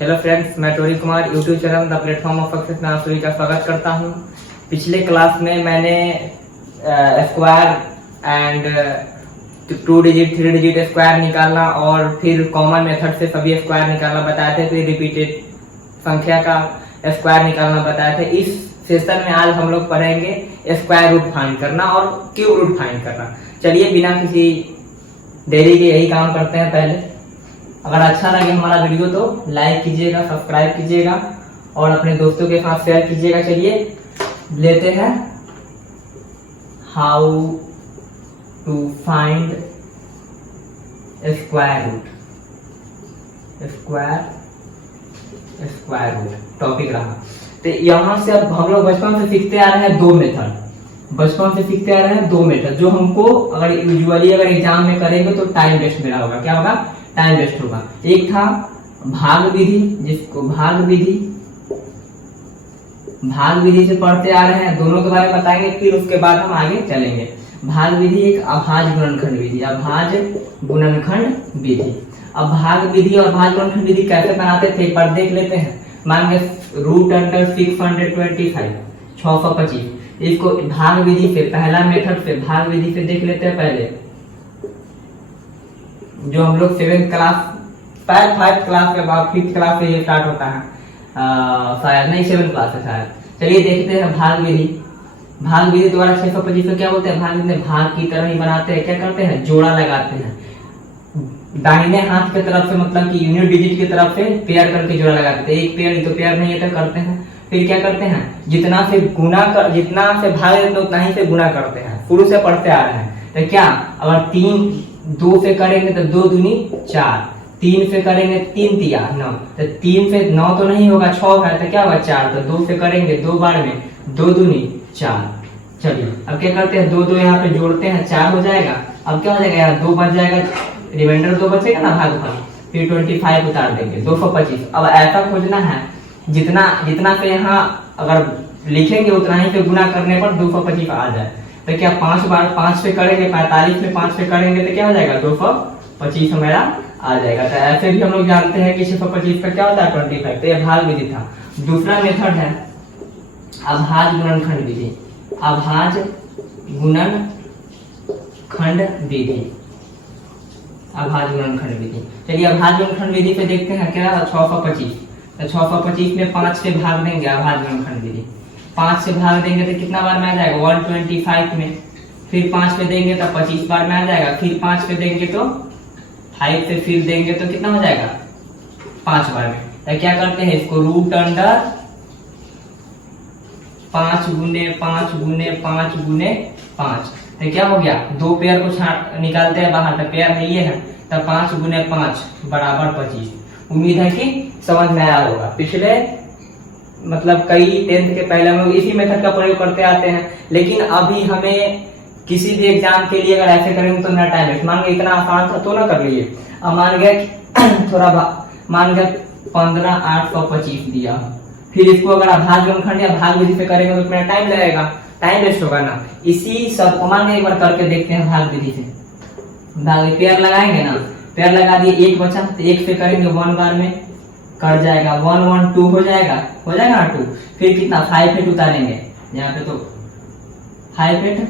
Hello friends, मैं Tori Kumar YouTube channel the platform of success में आप सभी का स्वागत करता हूं। पिछले क्लास में मैंने square and 2 digit 3 digit square निकालना और फिर कॉमन मेथड से सभी स्क्वायर निकालना बताए थे, फिर रिपीटेड संख्या का स्क्वायर निकालना बताए थे। इस सेशन में आज हम लोग पढ़ेंगे स्क्वायर रूट फाइंड करना और क्यूब रूट फाइंड करना। चलिए बिना किसी देरी के यही काम करते हैं। पहले अगर अच्छा लगे हमारा वीडियो तो लाइक कीजिएगा, सब्सक्राइब कीजिएगा और अपने दोस्तों के साथ शेयर कीजिएगा। चलिए लेते हैं how to find square root. Square root topic रहा। तो यहाँ से अब हम लोग बचपन से सीखते आ रहे हैं दो मेथड जो हमको अगर यूजुअली अगर एग्जाम में करेंगे तो टाइम वेस्ट मेरा होगा। क्या होगा? टाइम वेस्ट होगा। एक था भाग विधि, जिसको भाग विधि से पढ़ते आ रहे हैं, दोनों के बारे में बताएंगे, फिर उसके बाद हम आगे चलेंगे। भाग विधि एक अभाज्य गुणनखंड विधि। अब भाग विधि और भाज्य गुणनखंड विधि कैसे बनाते थे एक बार देख लेते हैं। मान के √625 625 इसको भाग विधि से, पहला मेथड से भाग विधि से देख लेते हैं। पहले जो हम लोग 7th क्लास 5th क्लास के बाद 5th क्लास से ये स्टार्ट होता है, शायद नहीं 7th क्लास से शायद। चलिए देखते हैं भाग विधि द्वारा 625 को क्या बोलते हैं? भाग विधि में भाग की तरह ही बनाते हैं। क्या करते हैं? जोड़ा लगाते हैं। दाहिने हाथ की तरफ से, मतलब कि यूनिट डिजिट की तरफ से पेयर करके जोड़ा लगाते हैं। एक पेयर तो पेयर नहीं है तो करते हैं। फिर क्या करते हैं? जितना से भाग देते उतना ही से गुना करते हैं। शुरू से पढ़ते आ रहे हैं। तो क्या अगर 2 से करेंगे तो 2 दूनी 4, 3 से करेंगे 3 तिया 9, तो 3 से 9 तो नहीं होगा, 6 है तो क्या होगा 4, तो 2 से करेंगे 2 बार में 2 दूनी 4। चलिए अब क्या करते हैं? 2 यहाँ पे जोड़ते हैं, 4 हो जाएगा। अब क्या हो जाएगा यार? 2 बच जाएगा, रिमाइंडर 2 बचेगा ना भागफल, फिर 25 उतार देंगे 225। अब ऐसा खोजना है जितना से यहाँ अगर लिखेंगे उतना ही से गुना करने पर 225 आ जाए। तो क्या 5 बार 5 से करेंगे, 45 में 5 से करेंगे तो क्या हो जाएगा? 225 हमारा आ जाएगा। तो ऐसे भी हम लोग जानते हैं कि 625 का क्या होता है? 25। तो ये भाग विधि था। दूसरा मेथड है अभाज्य गुणनखंड विधि। चलिए अभाज्य गुणनखंड विधि पे देखते हैं क्या 625। तो 625 में 5 से भाग देंगे। अभाज्य गुणनखंड विधि 5 से भाग देंगे तो कितना बार में आ जाएगा? 125 में। फिर 5 पे देंगे तो 25 बार में आ जाएगा। फिर 5 पे देंगे तो 5 से फिर देंगे तो कितना हो जाएगा? 5 बार में। तो क्या करते हैं इसको? √5 गुने 5 गुने 5 गुने 5। तो क्या हो गया? 2 पेयर को निकालते हैं बाहर, तो पेयर है ये है, तो 5 गुने 5 बराबर 25। उम्मीद है कि समझ में आया होगा। पिछले मतलब कई 10th के पहले हम लोग इसी मेथड का प्रयोग करते आते हैं, लेकिन अभी हमें किसी भी एग्जाम के लिए अगर ऐसे करेंगे तो मेरा टाइम वेस्ट। मान गए इतना आसान था तो ना कर लिए। अब मान गए 15,825 दिया, फिर इसको अगर अभाज्य गुणनखंड या भाग विधि से करेंगे तो मेरा टाइम लगेगा, टाइम वेस्ट होगा ना। इसी सब मान गए एक बार करके देखते हैं भाग विधि से। पेयर लगाएंगे ना, पेयर लगा दिए, 1 बचा तो 1 से करेंगे 1 बार में कट जाएगा, 1 1 2 हो जाएगा ना 2। फिर कितना 5 फीट उतारेंगे यहाँ पे, तो 5 फीट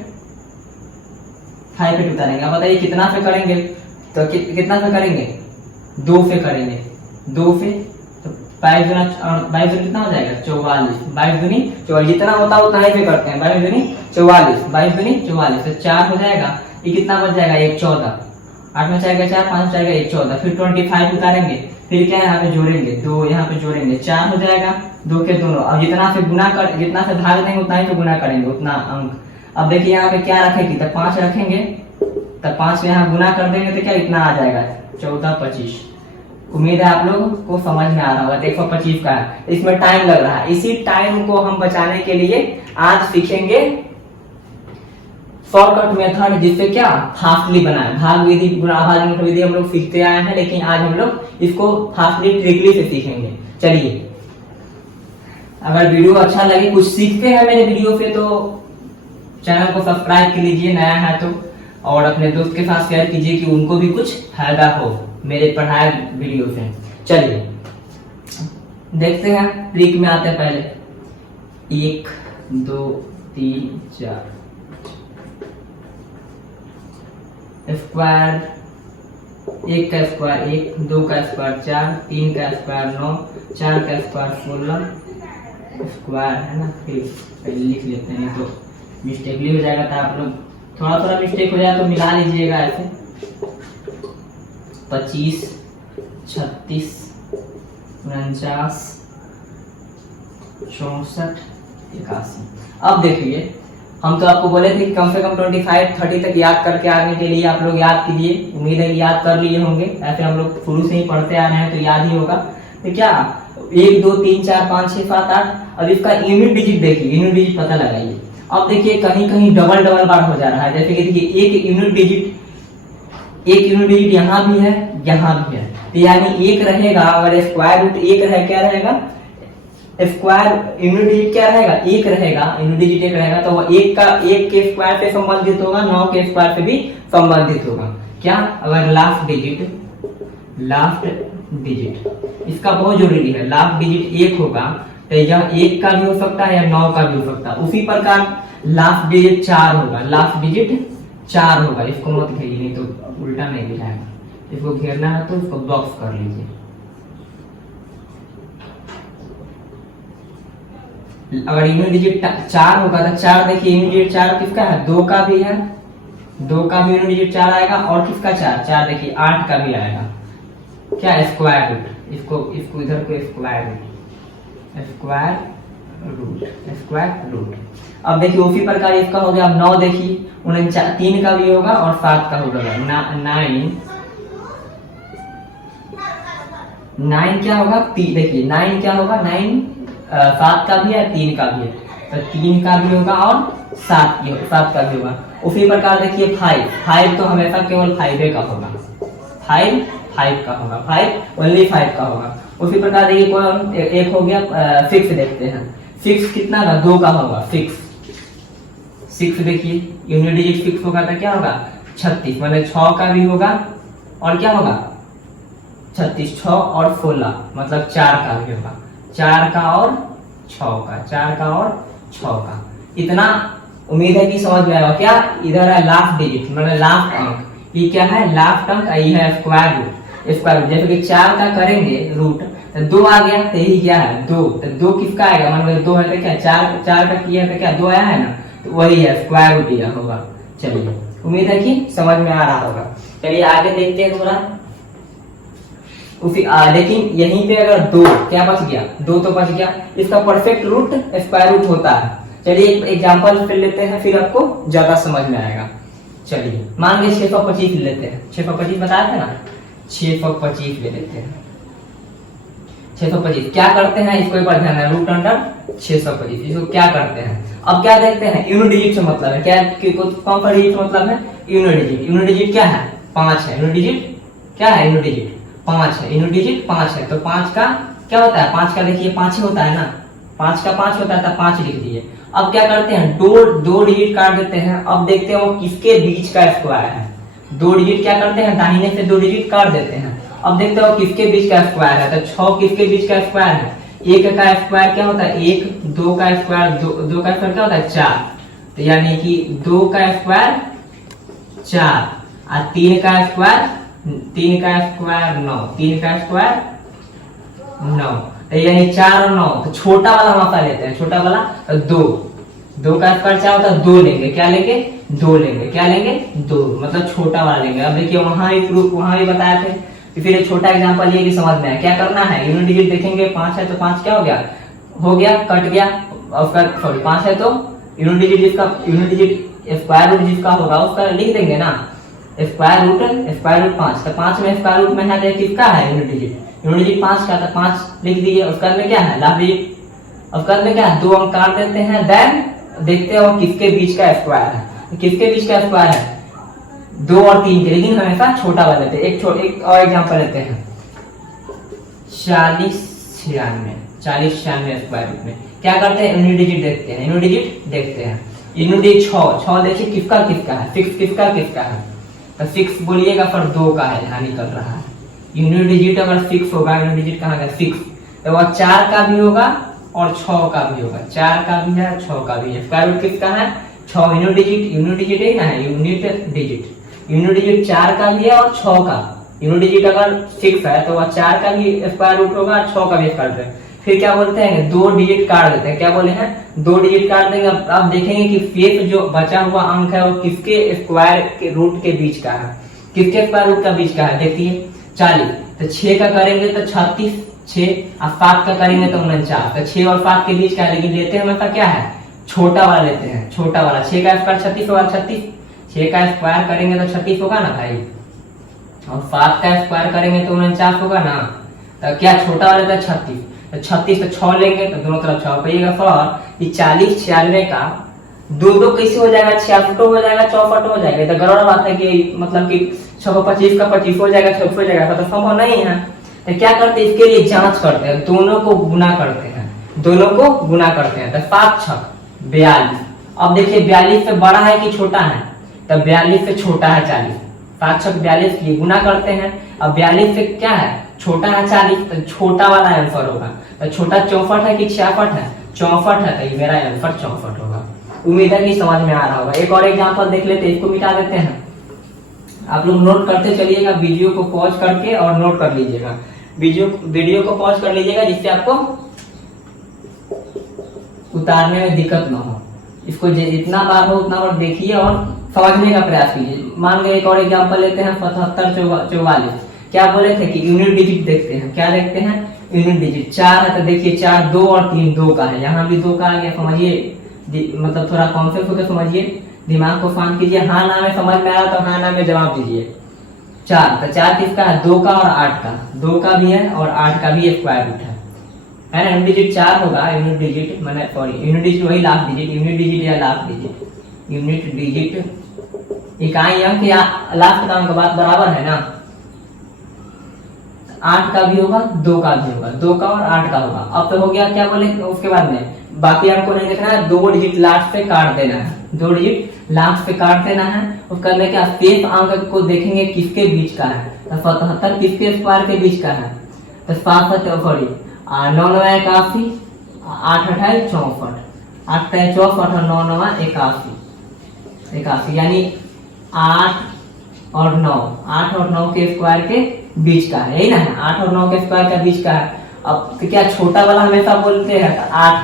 उतारेंगे। अब बताइए कितना से करेंगे? तो कितना से करेंगे? 2 से करेंगे। 2 से तो 22 कितना हो जाएगा? 44। 22 दूनी 44, जितना होता है उतना ही से करते हैं। 22 दूनी 44 तो 4 हो जाएगा। ये कितना बच जाएगा? 1 14, 8 में जाएगा 4, 5 जाएगा 1 14। फिर 25 उतारेंगे, फिर क्या यहाँ पे जोड़ेंगे 2, यहाँ पे जोड़ेंगे 4 हो जाएगा। 2 के दोनों, अब जितना से भाग देंगे उतना ही तो गुना करेंगे, उतना अंक। अब देखिए यहाँ पे क्या रखेंगे? तो 5 रखेंगे, तो 5 में यहाँ गुना कर देंगे तो क्या इतना आ जाएगा? 14 25। उम्मीद है आप लोगों को समझ में आ रहा होगा। 125 का है, इसमें टाइम लग रहा है। इसी टाइम को हम बचाने के लिए आज सीखेंगे शॉर्टकट मेथड, जिससे क्या फास्टली बनाए। भाग विधि अभाज्य गुणनखंड विधि हम लोग सीखते आए हैं, लेकिन आज हम लोग इसको फास्टली ट्रिकली से सीखेंगे। चलिए अगर वीडियो अच्छा लगे, कुछ सीखते हैं मेरे वीडियो से, तो चैनल को सब्सक्राइब कर लीजिए नया है तो, और अपने दोस्त के साथ शेयर कीजिए कि उनको भी कुछ फायदा हो मेरे पढ़ाए वीडियो से। चलिए देखते हैं ट्रिक में आते हैं पहले। 1 2 3 4 स्क्वायर, 1 का स्क्वायर 1, 2 का स्क्वायर 4, 3 का स्क्वायर 9, 4 का स्क्वायर 16 स्क्वायर है ना। फिर पहले लिख लेते हैं, तो मिस्टेकली हो जाएगा, तो आप लोग थोड़ा थोड़ा मिस्टेक हो जाए तो मिला लीजिएगा ऐसे। 25 36 49 64 81। अब देखिए, हम तो आपको बोले थे कि कम से कम 25 30 तक याद करके आने के लिए आप लोग याद कीजिए। उम्मीद है कि याद कर लिए होंगे, ऐसे हम लोग शुरू से ही पढ़ते आ रहे हैं तो याद ही होगा। तो क्या 1 2 3 4 5 6 7 8, अब इसका यूनिट डिजिट देखिए, यूनिट डिजिट पता लगाइए। अब देखिए कहीं कहीं डबल डबल बार हो जा रहा है, जैसे कि देखिए एक यूनिट डिजिट यहाँ भी है, यहाँ भी है, तो यानी एक रहेगा। अगर स्क्वायर रूट एक रहे, क्या रहेगा स्क्वायर यूनिट डिजिट क्या रहेगा, एक रहेगा, यूनिट डिजिट एक रहेगा, तो वो एक के स्क्वायर से संबंधित होगा, 9 के स्क्वायर से भी संबंधित होगा। क्या अगर लास्ट डिजिट इसका बहुत जरूरी है, लास्ट डिजिट 1 होगा तो यह 1 का भी हो सकता है या 9 का भी हो सकता है। उसी प्रकार लास्ट डिजिट 4 होगा, लास्ट डिजिट 4 होगा। इसको मत घेरिए, नहीं तो उल्टा नहीं दिखाएगा। इसको घेरना है तो इसको बॉक्स कर लीजिए। अगर यूनिट डिजिट 4 होगा तो 4 देखिए, यूनिट डिजिट 4 किसका है, 2 का भी है, 2 का भी यूनिट डिजिट 4 आएगा, और किसका 4 देखिए 8 का भी आएगा। क्या स्क्वायर रूट, इसको इधर को स्क्वायर रूट। अब देखिए उसी प्रकार इसका हो गया। अब 9 देखिए, 3 का भी होगा और 7 का होगा। 9 क्या होगा, देखिए 9 क्या होगा, 9 7 का भी है, 3 का भी है, तो 3 का भी होगा और 7 का भी होगा। उसी प्रकार देखिए 5 तो हमेशा केवल 5 का होगा, 5 का होगा, 5 ओनली 5 का होगा। उसी प्रकार देखिए कौन एक हो गया 6 देखते हैं, 6 कितना का, 2 का होगा, 6 देखिए यूनिट डिजिट 6 होगा तो क्या होगा 36, मतलब 6 का भी होगा और क्या होगा 36, 6 और 16 मतलब 4 का भी होगा, 4 का और 6 का। इतना उम्मीद है कि समझ में आएगा। क्या इधर है लास्ट डिजिट मतलब लास्ट अंक, ये क्या है लास्ट अंक, ये है स्क्वायर रूट। जैसे कि 4 का करेंगे रूट तो 2 आ गया, तो यही क्या है 2, तो 2 किसका आएगा, मान लो 2 है तो क्या 4 का किया तो क्या 2 आया है ना, तो वही है स्क्वायर रूट यह होगा। चलिए उम्मीद है कि समझ में आ रहा होगा। चलिए आगे देखते हैं थोड़ा। लेकिन यहीं पे अगर 2 क्या बच गया, 2 तो बच गया, इसका परफेक्ट रूट स्क्वायर रूट होता है। चलिए एक एग्जांपल फिर लेते हैं, फिर आपको ज्यादा समझ में आएगा। चलिए मान लीजिए 625 लेते हैं, 625 बताया था ना, 625 ले लेते हैं। 625 क्या करते हैं, इसको एक बार ध्यान देना, रूट अंडर 625 इसको क्या करते हैं। अब क्या देखते हैं, यूनिट डिजिट से मतलब है, क्या कौन सा डिजिट मतलब है, यूनिट डिजिट क्या है 5 है, यूनिट डिजिट क्या है, यूनिट डिजिट 5 है, यूनिट डिजिट 5 है, तो 5 का क्या होता है, 5 का देखिए 5 ही होता है ना, 5 का 5 होता है, तो 5 लिख दिए। अब क्या करते हैं, दो डिजिट काट देते हैं। अब देखते हैं वो किसके बीच का स्क्वायर है, 2 डिजिट क्या करते हैं दाहिने से 2 डिजिट काट देते हैं। अब देखते हो किसके बीच का स्क्वायर है, तो 6 किसके बीच का स्क्वायर है, 1 का स्क्वायर क्या होता है 1, 2 का स्क्वायर 2 का स्क्वायर क्या होता है 4, तो यानी कि 2 का स्क्वायर 4 और 3 का स्क्वायर 9, 3 का स्क्वायर 9, तो यानी 4 और 9, तो छोटा वाला मापा लेते हैं, छोटा वाला तो 2 का स्क्वायर क्या होता है 2 लेंगे, क्या लेंगे 2 लेंगे, क्या लेंगे 2 मतलब छोटा वाला लेंगे। अब देखिए वहां भी बताया थे, तो फिर एक छोटा एग्जांपल ये भी समझ में आया। क्या करना है, यूनिट डिजिट देखेंगे 5 है तो 5 क्या हो गया कट गया, उसका सॉरी 5 है तो यूनिट डिजिट स्क्वायर रूट जिसका होगा उसका लिख देंगे ना, स्क्वायर रूट 5, तो 5 में स्क्वायर रूट में है तो किसका है यूनिट डिजिट 5 का, तो 5 लिख दीजिए। उसका में क्या है लास्ट डिजिट, उसका में क्या है 2 अंक काट देते हैं, देन देखते हो किसके बीच का स्क्वायर है, किसके बीच का स्क्वायर है 2 और 3 के, लेकिन हमेशा छोटा वाला लेते हैं। एक और एग्जांपल लेते हैं 40 96 स्क्वायर रूट में क्या करते हैं यूनिट डिजिट देखते हैं, यूनिट डिजिट 6 देखिए किसका है 6 किसका है, तो 6 बोलिएगा पर 2 का है यहाँ निकल रहा है। यूनिट डिजिट अगर 6 होगा, यूनिट डिजिट कहाँ गया 6, तो वह 4 का भी होगा और 6 का भी होगा, 4 का भी है 6 का भी है। स्क्वायर रूट किसका है? 6 यूनिट डिजिट है ना, यूनिट डिजिट 4 का भी है और 6 का। यूनिट डिजिट अगर 6 है तो वह 4 का भी स्क्वायर रूट होगा और 6 का भी स्क्वायर रूट है। फिर क्या बोलते हैं, 2 डिजिट काट देते हैं। क्या बोले हैं? 2 डिजिट काट देंगे। अब आप देखेंगे कि शेष जो बचा हुआ अंक है वो किसके स्क्वायर के रूट के बीच का है, किसके स्क्वायर रूट का बीच का है? देखिए 40, तो 6 का करेंगे तो 36, 6 और 7 का करेंगे तो 49, तो 6 और 7 के बीच का है। लेकिन लेते हैं हमेशा क्या है? छोटा वाला लेते हैं, छोटा वाला। 6 का स्क्वायर 36 होगा, 36, 6 का स्क्वायर करेंगे तो 36 होगा ना भाई, और 7 का स्क्वायर करेंगे तो 49 होगा ना। तो क्या छोटा वाला था 36, तो 36 तो 6 लेंगे तो दोनों तरफ 6 पाइएगा। फॉर ये 40 96 का 2 कैसे हो जाएगा? 66 हो जाएगा, 64 हो जाएगा। तो गड़बड़ बात है कि मतलब कि 625 का 25 हो जाएगा, 26 हो जाएगा, तो संभव नहीं है। तो क्या करते हैं, इसके लिए जांच करते हैं, दोनों को गुना करते हैं, दोनों को गुना करते हैं। तो 7 छक 42। अब देखिए 42 से बड़ा है कि छोटा है? तो 42 से छोटा है 40। 7 छक 42 की गुना करते हैं। अब 42 से क्या है? छोटा है 40, तो छोटा वाला आंसर होगा। तो छोटा 64 है कि 66 है? 64 है, तो ये मेरा आंसर 64 होगा। उम्मीद है कि समझ में आ रहा होगा। एक और एग्जांपल देख लेते हैं, इसको मिटा देते हैं। आप लोग नोट करते चलिएगा, वीडियो को पॉज करके और नोट कर लीजिएगा। वीडियो को पॉज कर लीजिएगा जिससे आपको उतारने में दिक्कत ना हो। इसको जितना बार हो उतना बार देखिए और समझने का प्रयास कीजिए। मान लो एक और एग्जांपल लेते हैं, 77 44। क्या बोले थे कि यूनिट डिजिट देखते हैं। क्या देखते हैं? यूनिट डिजिट 4 है, तो देखिए 4, 2 और 3 2 का है, यहाँ भी 2 का आ गया। समझिए, मतलब थोड़ा कॉन्सेप्ट होकर समझिए, दिमाग को शांत कीजिए। हाँ ना में समझ में आया तो हाँ ना में जवाब दीजिए। 4, तो 4 किसका है? 2 का और 8 का। 2 का भी है और 8 का भी स्क्वायर रूट है ना। यूनिट डिजिट 4 होगा, यूनिट डिजिट मैंने सॉरी यूनिट डिजिट वही लास्ट डिजिट, यूनिट डिजिट या लास्ट डिजिट, यूनिट डिजिट इकाई अंक या लास्ट का अंक, बात बराबर है ना। 8 का भी होगा, 2 का भी होगा, 2 का और 8 का होगा। अब तो हो गया। क्या बोले उसके बाद में? बाकी अंक को नहीं देखना है, 2 डिजिट लास्ट पे काट देना है, 2 डिजिट लास्ट पे काट देना है। उसका में क्या शेष अंक को देखेंगे किसके बीच का है। तो 77 किसके स्क्वायर के बीच का है? तो 7 सॉरी 9 9 81, 8 28 64, 8 64 और 9 9 81, यानी 8 और 9 के स्क्वायर के बीच का है, यही ना है। 8 और 9 के स्क्वायर के बीच का है। अब तो क्या छोटा वाला हमेशा बोलते हैं, 8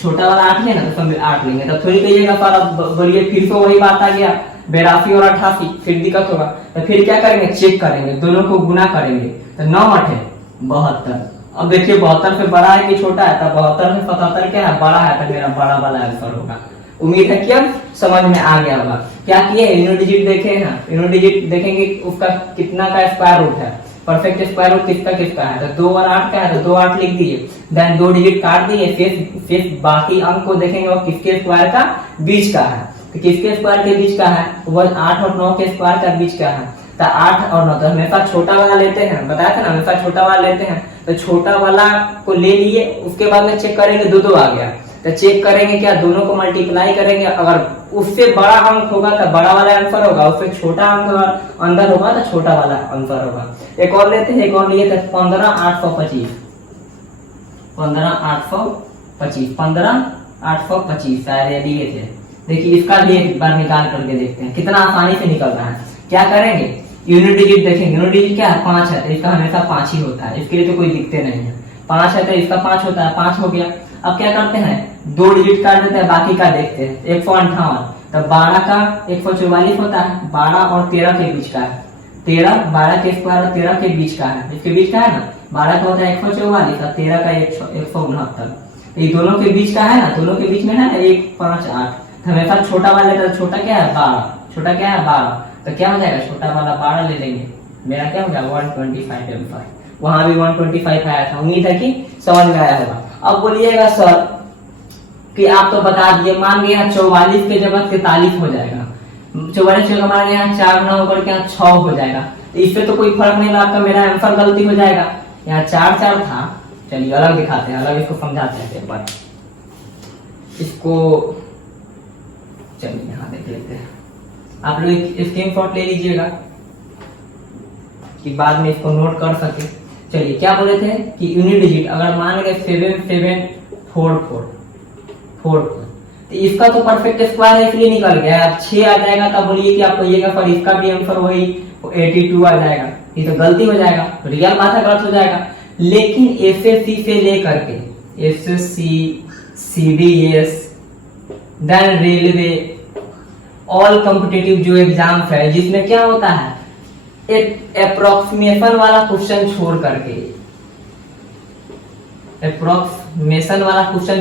छोटा वाला 8 है ना, तो सब 8 लेंगे। तो थोड़ी कहिएगा पर अब बोलिए फिर तो वही बात आ गया 82 और 88, फिर दिक्कत होगा। तो फिर क्या करेंगे? चेक करेंगे, दोनों को गुना करेंगे। तो 9 8 है 72। अब देखिए 72 से बड़ा है कि छोटा है? तो 72 से 77 क्या है? बड़ा है, तो मेरा बड़ा वाला आंसर होगा। उम्मीद है कि अब समझ में आ गया होगा। क्या किए? यूनिट डिजिट देखे ना, यूनिट डिजिट देखेंगे उसका कितना का स्क्वायर रूट है, परफेक्ट स्क्वायर रूट किसका किसका है। तो 2 और 8 का है, तो 2 8 लिख दीजिए। देन 2 डिजिट काट दिए, शेष बाकी अंक को देखेंगे और किसके स्क्वायर का बीच का है। तो किसके स्क्वायर के बीच का है? वो 8 और 9 के स्क्वायर का बीच का है। तो 8 और 9, तो हमेशा छोटा वाला लेते हैं, बताया था ना, हमेशा छोटा वाला लेते हैं। तो छोटा वाला को ले लिए, उसके बाद में चेक करेंगे 2 2 आ गया। तो चेक करेंगे क्या? दोनों को मल्टीप्लाई करेंगे, अगर उससे बड़ा अंक होगा तो बड़ा वाला आंसर होगा, उससे छोटा अंक अंदर होगा तो छोटा वाला आंसर होगा। एक और लेते हैं, एक और लिए थे 15 825, 15 825, 15 825 शायद ये लिए थे। देखिए इसका भी एक बार निकाल करके देखते हैं कितना आसानी से निकल रहा है। क्या करेंगे? यूनिट डिजिट देखेंगे। यूनिट डिजिट क्या है? 5 है, तो इसका हमेशा 5 ही होता है, इसके लिए तो कोई दिक्कत नहीं है। 5 है तो इसका 5 होता है, 5 हो गया। अब क्या करते हैं? 2 डिजिट काट देते हैं, बाकी का देखते हैं। 158, तो 12 का 144 होता है, 12 और 13 के बीच का है। 13 12 के स्क्वायर और 13 के बीच का है, इसके बीच का है ना। 12 का होता है 144 और 13 का 169, ये दोनों के बीच का है ना, दोनों के बीच में है ना 1 5 8। हमेशा छोटा वाला लेते हैं, छोटा क्या है? 12, छोटा क्या है? 12, तो क्या हो जाएगा? छोटा वाला 12 ले लेंगे, मेरा क्या हो जाएगा? 125 M5। वहां भी 125 आया था। उम्मीद है कि समझ में आया होगा। अब बोलिएगा सर कि आप तो बता दिए, मान लिया 44 के जगह 43 हो जाएगा, 44 जगह मान लिया 4 9 ऊपर के 6 हो जाएगा, तो इससे तो कोई फर्क नहीं आपका, मेरा आंसर गलती हो जाएगा। यहाँ 4 4 था, चलिए अलग दिखाते हैं, अलग इसको समझाते हैं एक बार। इसको चलिए यहाँ देख लेते हैं। आप लोग स्क्रीनशॉट ले लीजिएगा कि बाद में इसको नोट कर सके। चलिए क्या बोले थे कि यूनिट डिजिट अगर मान गए 7744 तो इसका तो परफेक्ट स्क्वायर है इसलिए निकल गया। अब 6 आ जाएगा तब बोलिए कि आप कहिएगा पर इसका भी आंसर वही 82 आ जाएगा, ये तो गलती हो जाएगा, रियल बात है, गलत हो जाएगा। लेकिन एसएससी से लेकर के SSC, CDS, then railway, all competitive जो एग्जाम्स है जिसमें क्या होता है एक अप्रोक्सीमेशन वाला क्वेश्चन छोड़ करके, अप्रोक्सीमेशन वाला क्वेश्चन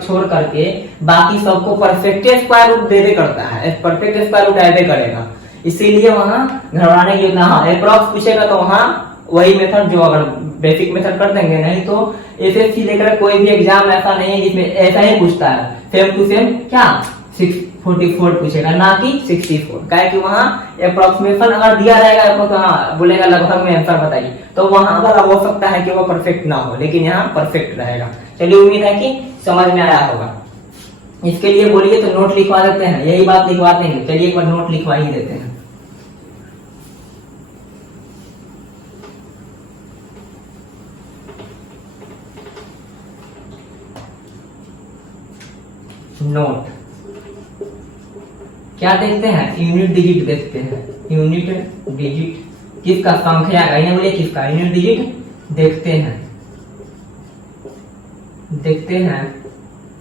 छोड़ करके बाकी सबको परफेक्ट स्क्वायर रूट देवे करता है, परफेक्ट स्क्वायर रूट ऐड करेगा। इसीलिए वहां घबराने की योजना, हाँ अप्रोक्स पूछेगा तो वहां वही मेथड जो अगर बेसिक मेथड कर देंगे, नहीं तो एसएससी लेकर कोई भी एग्जाम ऐसा नहीं है जिसमें ऐसा ही पूछता है सेम टू सेम क्या 644 पूछेगा ना कि 64, क्या कि वहां अप्रोक्सीमेशन अगर दिया रहेगा तो हाँ बोलेगा लगभग में आंसर बताइए, तो वहां पर हो सकता है कि वो परफेक्ट ना हो, लेकिन यहाँ परफेक्ट रहेगा। चलिए उम्मीद है कि समझ में आया होगा। इसके लिए बोलिए तो नोट लिखवा देते हैं, यही बात लिखवाते हैं। चलिए एक बार नोट लिखवा ही देते हैं। नोट क्या देखते हैं, यूनिट डिजिट देखते हैं। यूनिट डिजिट किसका, संख्या का, बोलिए किसका, यूनिट डिजिट देखते हैं,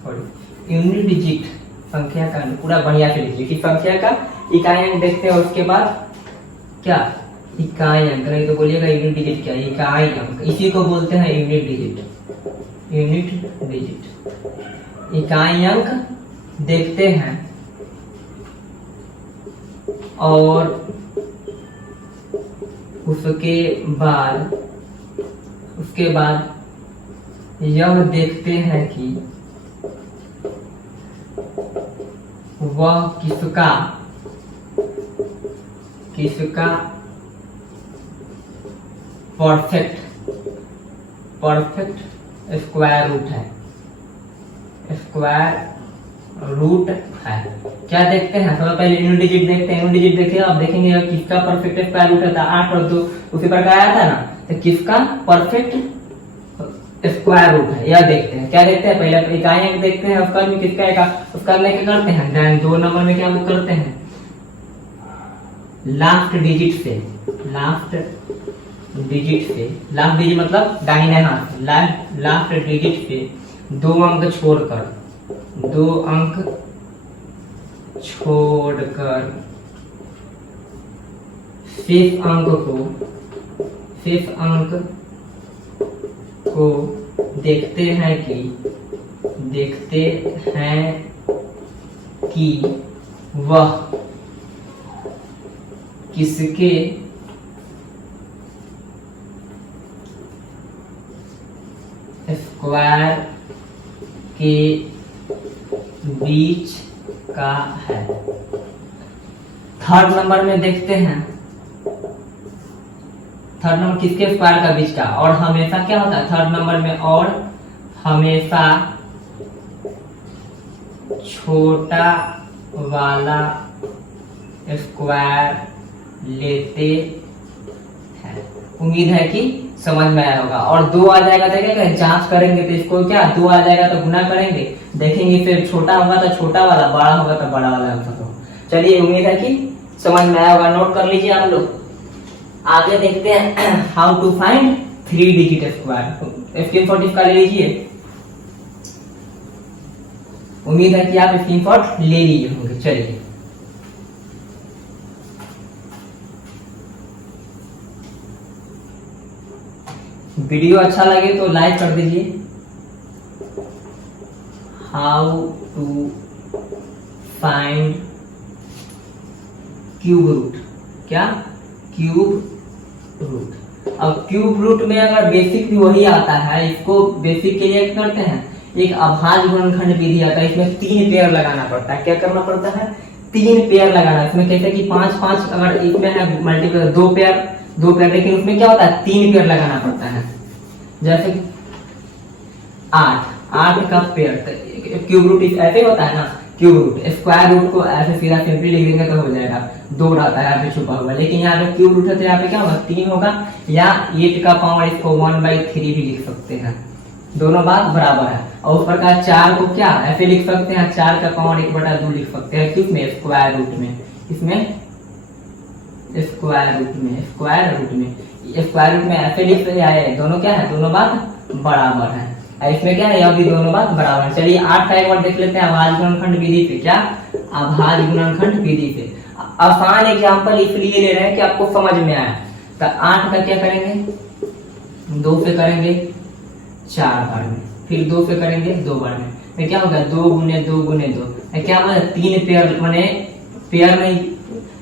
सॉरी यूनिट डिजिट संख्या का पूरा बढ़िया से लिखिए कि संख्या का इकाई अंक देखते हैं। उसके बाद क्या इकाई अंक, नहीं तो बोलिएगा यूनिट डिजिट क्या, इकाई अंक, इसी को बोलते हैं यूनिट डिजिट। यूनिट डिजिट इकाई अंक देखते हैं और उसके बाद यह देखते हैं कि वह किसका परफेक्ट स्क्वायर रूट है, क्या देखते हैं, सबसे पहले यूनिट डिजिट देखते हैं। यूनिट डिजिट देखिए, आप देखेंगे किसका परफेक्ट स्क्वायर रूट है, 8 और 2 उसी प्रकार आया था ना, तो किसका परफेक्ट स्क्वायर रूट है यह देखते हैं। क्या देखते हैं, पहले इकाई अंक देखते हैं, उसका में किसका है, उसका में क्या करते हैं, देन 2 नंबर में क्या वो करते हैं, लास्ट डिजिट से, लास्ट डिजिट मतलब दाहिने हाथ, लास्ट डिजिट से 2 अंक छोड़कर शेष अंक को देखते हैं कि वह किसके स्क्वायर के बीच का है। थर्ड नंबर में देखते हैं, थर्ड नंबर किसके स्क्वायर का बीच का, और हमेशा क्या होता है थर्ड नंबर में, और हमेशा छोटा वाला स्क्वायर लेते हैं। उम्मीद है कि समझ में आया होगा। और 2 आ जाएगा, देखिएगा जांच करेंगे तो इसको क्या 2 आ जाएगा तो गुना करेंगे, देखेंगे फिर छोटा होगा तो छोटा वाला, बड़ा होगा तो बड़ा वाला आंसर हो। चलिए उम्मीद है कि समझ में आया होगा, नोट कर लीजिए आप लोग। आगे देखते हैं how to find 3 digit square. Screenshot इसका ले लीजिए, उम्मीद है कि आप स्क्रीनशॉट ले लिए होंगे। चलिए वीडियो अच्छा लगे तो लाइक कर दीजिए। How to find cube root, क्या क्यूब रूट। अब क्यूब रूट में अगर बेसिक भी वही आता है, इसको बेसिक के लिए करते हैं, एक अभाज्य गुणनखंड विधि आता है, इसमें 3 पेयर लगाना पड़ता है। क्या करना पड़ता है, 3 पेयर लगाना। इसमें कहते हैं कि 5-5 अगर इसमें है मल्टीपल 2 पेयर, लेकिन उसमें क्या होता है 3 पेयर लगाना पड़ता है। जैसे 8 का पेयर, क्यूब रूट ऐसे होता है ना क्यूब रूट। स्क्वायर रूट को ऐसे सीधा सिंपली लिख देंगे तो हो जाएगा, 2 रहता है यहाँ पे छुपा हुआ, लेकिन यहाँ पे क्यूब रूट है तो यहाँ पे क्या होगा 3 होगा, या 8 का पावर इसको 1/3 भी लिख सकते हैं, दोनों बात बराबर है। और उस प्रकार 4 को क्या ऐसे लिख सकते हैं, 4 का पावर 1/2 लिख सकते हैं, किसमें स्क्वायर रूट में, इसमें स्क्वायर रूट में, स्क्वायर रूट में, स्क्वायर रूट में ऐसे लिख सकते हैं, दोनों क्या है, दोनों बात बराबर है। इसमें क्या है, यह भी दोनों बात बराबर है। चलिए 8 का एक बार देख लेते हैं अभाज्य गुणनखंड विधि पे, क्या अभाज्य गुणनखंड विधि पे। आसान एग्जांपल इसलिए ले रहे हैं कि आपको समझ में आए। तो 8 का क्या करेंगे, 2 से करेंगे 4 बार में, फिर 2 से करेंगे 2 बार में, तो क्या होगा 2 गुने 2 गुने 2, क्या मतलब 3 पेयर, माने पेयर नहीं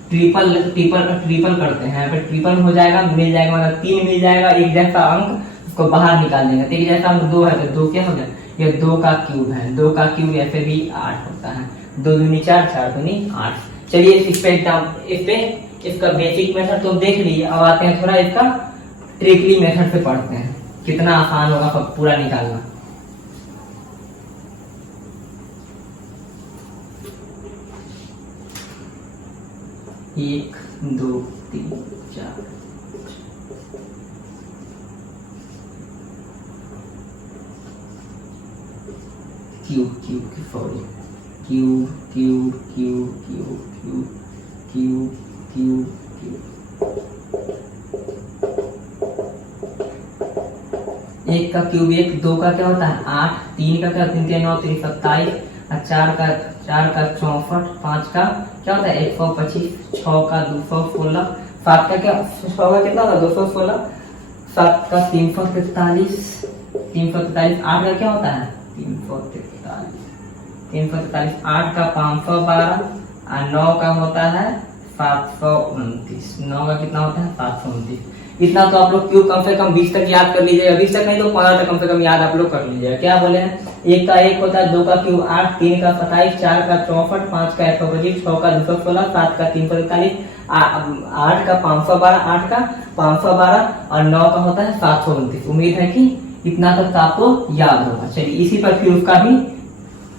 ट्रिपल ट्रिपल करते हैं, फिर ट्रिपल हो जाएगा, मिल जाएगा, मतलब 3 मिल जाएगा, एक जैसा अंक उसको बाहर निकाल देंगे। तो एक जैसा अंक 2 है तो 2 क्या हो गया, ये 2 का क्यूब है, 2 का क्यूब ऐसे भी 8 होता है, 2 दूनी 4, 4 दूनी 8। चलिए इस पे इसका बेसिक मेथड तो देख लीजिए, अब आते हैं थोड़ा इसका ट्रिकली मेथड से पढ़ते हैं, कितना आसान होगा सब पूरा निकालना। एक 2 3 4 cube cube sorry cube cube cube cube cube cube cube cube, 1 का क्यूब 1, 2 का क्या होता है 8, 3 का क्या 3 के 9 3 27, 4 का 64, 5 का क्या होता है 125, 6 का 216, 7 का क्या 6 का कितना होता है 216, 7 का 343, 8 का क्या होता है 343, 8 का 512 और 9 का होता है 729, 9 का कितना होता है 729। इतना तो आप लोग क्यूब कम से कम 20 तक याद कर लीजिएगा, 20 तक नहीं तो 15 तक कम से कम याद आप लोग कर लीजिएगा। क्या बोले हैं, 1 का 1 होता है, 2 का क्यूब 8, 3 का 27, 4 का 64, 5 का 125, 6 का 216, 7 का 343, 8 का 512, 8 का 512 और 9 का होता है 729। उम्मीद है कि इतना तक आपको याद होगा। चलिए इसी पर फिर उसका भी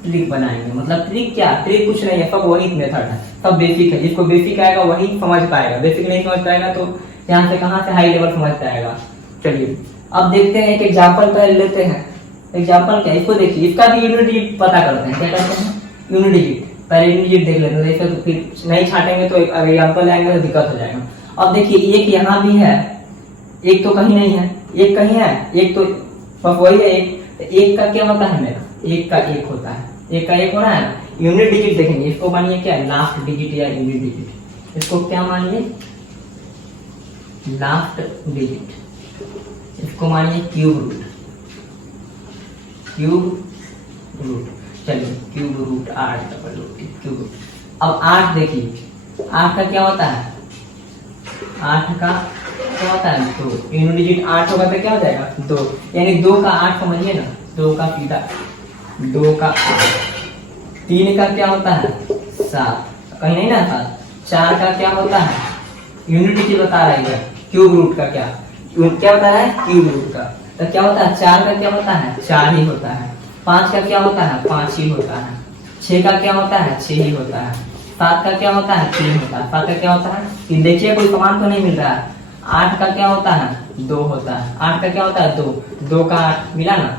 ट्रिक बनाएंगे, मतलब ट्रिक क्या, ट्रिक कुछ नहीं है, सब वही मेथड है, सब बेसिक है, जिसको बेसिक आएगा वही समझ पाएगा, बेसिक नहीं समझ पाएगा तो यहाँ से कहाँ से हाई लेवल समझ पाएगा। चलिए अब देखते हैं, एक एग्जाम्पल पहले लेते हैं। एग्जाम्पल क्या, इसको देखिए, इसका भी यूनिट डिजिट पता करते हैं, क्या करते हैं यूनिट डिजिट, पहले यूनिट डिजिट देख लेते हैं, ऐसे तो फिर नहीं छाटेंगे तो एग्जाम्पल आएंगे तो दिक्कत हो जाएगा। अब देखिए एक यहाँ भी है, एक तो कहीं नहीं है, एक कहीं है, एक तो बस वही है एक, तो एक का क्या होता है मेरा, एक का 1 होता है, एक का 1 हो रहा है ना। यूनिट डिजिट देखेंगे, इसको मानिए क्या लास्ट डिजिट या यूनिट डिजिट, इसको क्या मानिए लास्ट डिजिट, इसको मानिए क्यूब रूट, क्यूब रूट। चलिए cube root 8 double root cube root. अब 8 देखिए, 8 का क्या होता है, 8 का क्या होता है 2, यूनिट डिजिट 8 होगा तो क्या हो जाएगा 2, यानी 2 का 8 समझिए ना, 2 का सीधा 2 का 8। 3 का क्या होता है 7, कहीं नहीं ना 7। 4 का क्या होता है, यूनिट डिजिट बता रहा है, क्यूब रूट का क्या बता रहा है क्यूब रूट का, तो क्या होता है 4 का क्या होता है 4 ही होता है। 5 का क्या होता है 5 ही होता है। 6 का क्या होता है 6 ही होता है। 7 का क्या होता है 3 होता है। 7 का क्या होता है, कि देखिए कोई समान तो नहीं मिल रहा है। 8 का क्या होता है 2 होता है। 8 का क्या होता है 2, 2 का 8 मिला ना।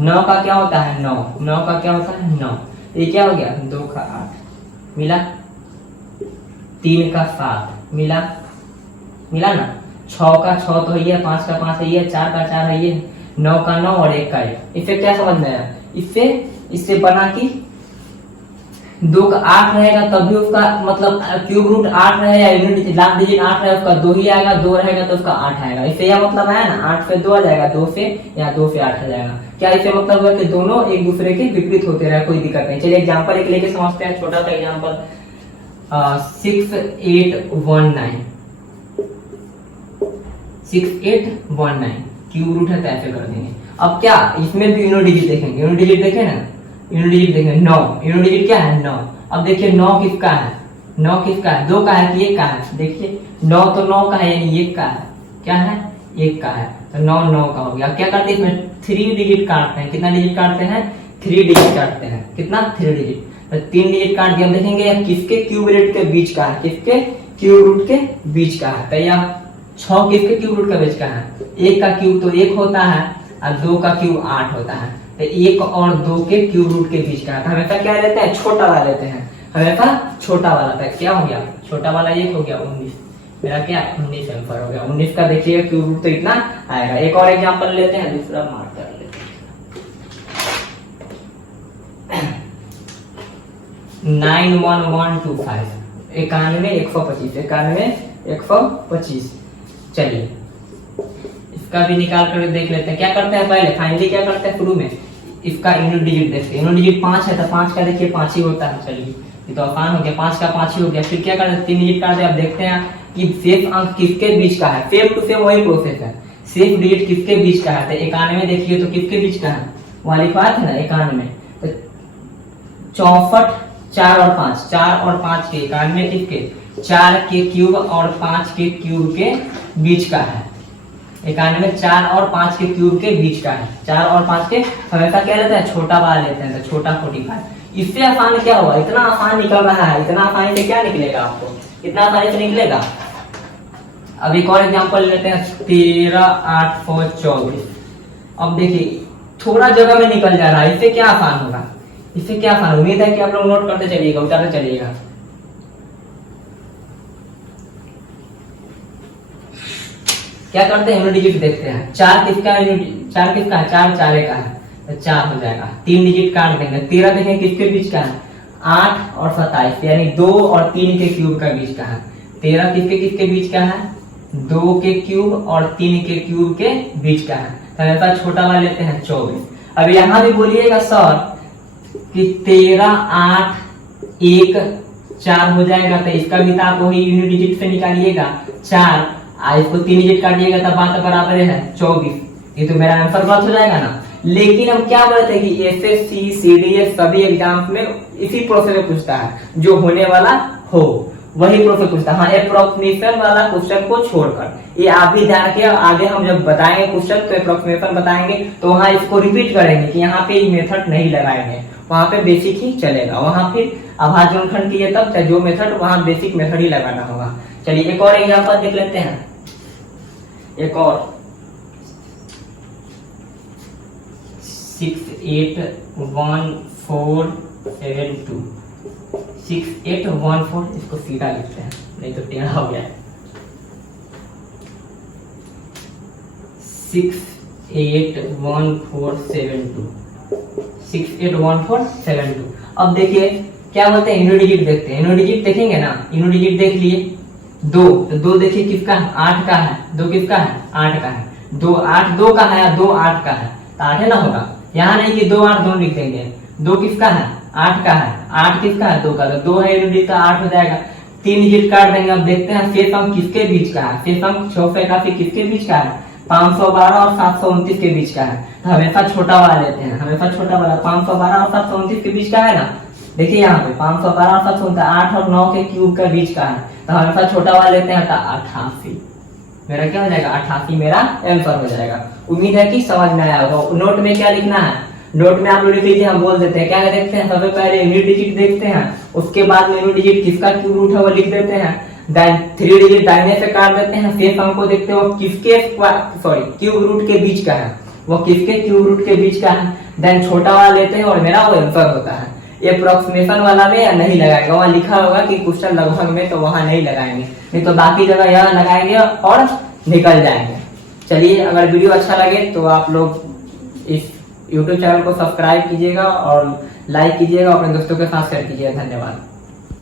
9 का क्या होता है 9, 9 का क्या होता है 9, ये क्या हो गया 2 का 8 मिला। 3 का 7 मिला ना। 6 का 6 तो है, 5 का 5 है, 4 का 4 है, 9 का 9 और 1 का 1। इससे क्या समझ में आया, इससे बना कि 2 का 8 रहेगा तब भी उसका मतलब क्यूब रूट 8 रहेगा, यूनिट लास्ट डिजिट 8 है, उसका 2 ही आएगा, 2 रहेगा तो उसका 8 आएगा। इससे यह मतलब है ना 8 से 2 आ जाएगा, 2 से या 2 से 8 आ जाएगा। क्या इससे मतलब हुआ कि दोनों एक दूसरे के विपरीत होते रहे, कोई दिक्कत नहीं। चलिए एग्जाम्पल एक लेके समझते हैं, छोटा सा एग्जाम्पल 6819 क्यूब रूट है तो ऐसे कर देंगे। अब क्या इसमें भी यूनिट डिजिट देखेंगे, यूनिट डिजिट देखें ना, यूनिट डिजिट देखेंगे 9, यूनिट डिजिट क्या है 9। अब देखिए 9 किसका है, 9 किसका है, 2 का है कि 1 का है। देखिए 9 तो 9 का है यानी 1 का है, क्या है 1 का है, तो 9 9 का हो गया। क्या करते हैं इसमें 3 डिजिट काटते हैं, कितना डिजिट काटते हैं 3 डिजिट काटते हैं, कितना 3 डिजिट। तो 3 डिजिट काट दिया, हम देखेंगे यह किसके क्यूब रूट के बीच का है, किसके क्यूब रूट के बीच का है। तो यह 6 किसके क्यूब रूट के बीच का है, 1 का क्यूब तो 1 होता है और 2 का क्यूब 8 होता है। तो 1 और 2 के क्यूब रूट के बीच का है। तो हमेशा क्या लेते हैं, छोटा वाला लेते हैं, हमेशा छोटा वाला। था क्या हो गया, छोटा वाला 1 हो गया 19, मेरा क्या 19 आंसर हो गया। 19 का देखिएगा क्यूब रूट तो इतना आएगा। एक और एग्जांपल लेते हैं, दूसरा मार्क कर लेते हैं। 91125 91,125। चलिए इसका भी निकाल कर देख लेते हैं। क्या करते हैं पहले, फाइनली क्या करते हैं शुरू में, इसका यूनिट डिजिट देखते हैं। यूनिट डिजिट 5 है तो 5 का देखिए 5 ही होता है। चलिए ये तो आसान हो गया, 5 का 5 ही हो गया। फिर क्या करते हैं, 3 डिजिट काट दे। अब देखते हैं कि शेष अंक किसके बीच का है। सेम टू सेम वही प्रोसेस है, शेष डिजिट किसके बीच का है। तो 91 देखिए तो किसके बीच का है, वहां लिखा है ना 91। तो 64, 4 और 5, 4 और 5 के 91 किसके, 4 के क्यूब और 5 के क्यूब के बीच का है। 91 4 और 5 के क्यूब के बीच का है। 4 और 5 के हमेशा क्या लेते हैं, छोटा वाला लेते हैं। तो छोटा 45। इससे आसान क्या होगा, इतना आसान निकल रहा है, इतना आसानी से क्या निकलेगा आपको, इतना आसानी से निकलेगा। अब एक और एग्जांपल लेते हैं, 13,824। अब देखिए थोड़ा जगह में निकल जा रहा है, इससे क्या आसान होगा, इससे क्या आसान। उम्मीद है कि आप लोग नोट करते चलिएगा, उतारते चलिएगा। क्या करते हैं, यूनिट डिजिट देखते हैं। 4 किसका है, 4 किसका है, 4 4 का है तो 4 हो जाएगा। 3 डिजिट काट देंगे। 13 देखें किसके बीच का है, 8 और 27 यानी 2 और 3 के क्यूब का बीच का है। 13 किसके किसके बीच का है, 2 के क्यूब और 3 के क्यूब के बीच का है। तो हमारे पास छोटा वाला लेते हैं 24। अब यहाँ भी बोलिएगा सर कि 13 8 1 4 हो जाएगा, तो इसका भी तो आप वही यूनिट डिजिट से निकालिएगा 4, इसको 3 डिजिट काटिएगा तब बात बराबर है 24। ये तो मेरा आंसर गलत हो जाएगा ना। लेकिन हम क्या बोलते हैं कि एसएससी सीडीएस सभी एग्जाम्स में इसी प्रोसेस में पूछता है, जो होने वाला हो वही प्रोसेस पूछता है। हाँ, एप्रोक्सीमेशन वाला क्वेश्चन को छोड़कर ये आप भी ध्यान रखिए। आगे हम जब बताएंगे क्वेश्चन तो एप्रोक्सीमेशन बताएंगे तो वहाँ इसको रिपीट करेंगे कि यहाँ पे मेथड नहीं लगाएंगे, वहाँ पे बेसिक ही चलेगा। वहाँ फिर आभाजन खंड की तब जो मेथड, वहाँ बेसिक मेथड ही लगाना होगा। चलिए एक और एग्जाम्पल देख लेते हैं। एक और 681472 6814, इसको सीधा लिखते हैं नहीं तो टेढ़ा हो गया। 681472 681472। अब देखिए क्या बोलते हैं, यूनिट डिजिट देखते हैं। यूनिट डिजिट देखेंगे ना, यूनिट डिजिट देख लिए 2, तो 2 देखिए किसका है, 8 का है। 2 किसका है, 8 का है। 2 8 2 का है, 2 8 का है, तो 8 है ना होगा। यहाँ नहीं कि 2 8 2 लिख देंगे। 2 किसका है, 8 का है। 8 किसका है, 2 का, तो 2 है यूनिट का 8 हो जाएगा। 3 डिजिट काट देंगे। अब देखते हैं शेष अंक किसके बीच का है। शेष अंक 681 किसके बीच का है, 512 और 729 के बीच का है। तो हमेशा छोटा वाला लेते हैं, हमेशा छोटा वाला। 512 और 729 के बीच का है ना, देखिए यहाँ पे 512 और 729 8 और 9 के क्यूब के बीच का है। तो हमेशा छोटा वाला लेते हैं, तो 88 मेरा क्या हो जाएगा, 88 मेरा आंसर हो जाएगा। उम्मीद है कि समझ में आया होगा। नोट में क्या लिखना है, नोट में आप लोग लिख लीजिए, हम बोल देते हैं। क्या देखते हैं, सबसे पहले यूनिट डिजिट देखते हैं, उसके बाद में यूनिट डिजिट किसका क्यूब रूट है वो लिख देते हैं। 3 डिजिट दाहिने से काट देते हैं। शेष अंक को देखते हो किसके क्यूब रूट के बीच का है, वो किसके क्यूब रूट के बीच का है। देन छोटा वाला लेते हैं और मेरा वो आंसर होता है। एप्रोक्सीमेशन वाला में नहीं लगाएगा, वहाँ लिखा होगा कि क्वेश्चन लगभग में, तो वहां नहीं लगाएंगे, नहीं तो बाकी जगह यहाँ लगाएंगे और निकल जाएंगे। चलिए अगर वीडियो अच्छा लगे तो आप लोग इस YouTube चैनल को सब्सक्राइब कीजिएगा और लाइक कीजिएगा, अपने दोस्तों के साथ शेयर कीजिएगा। धन्यवाद।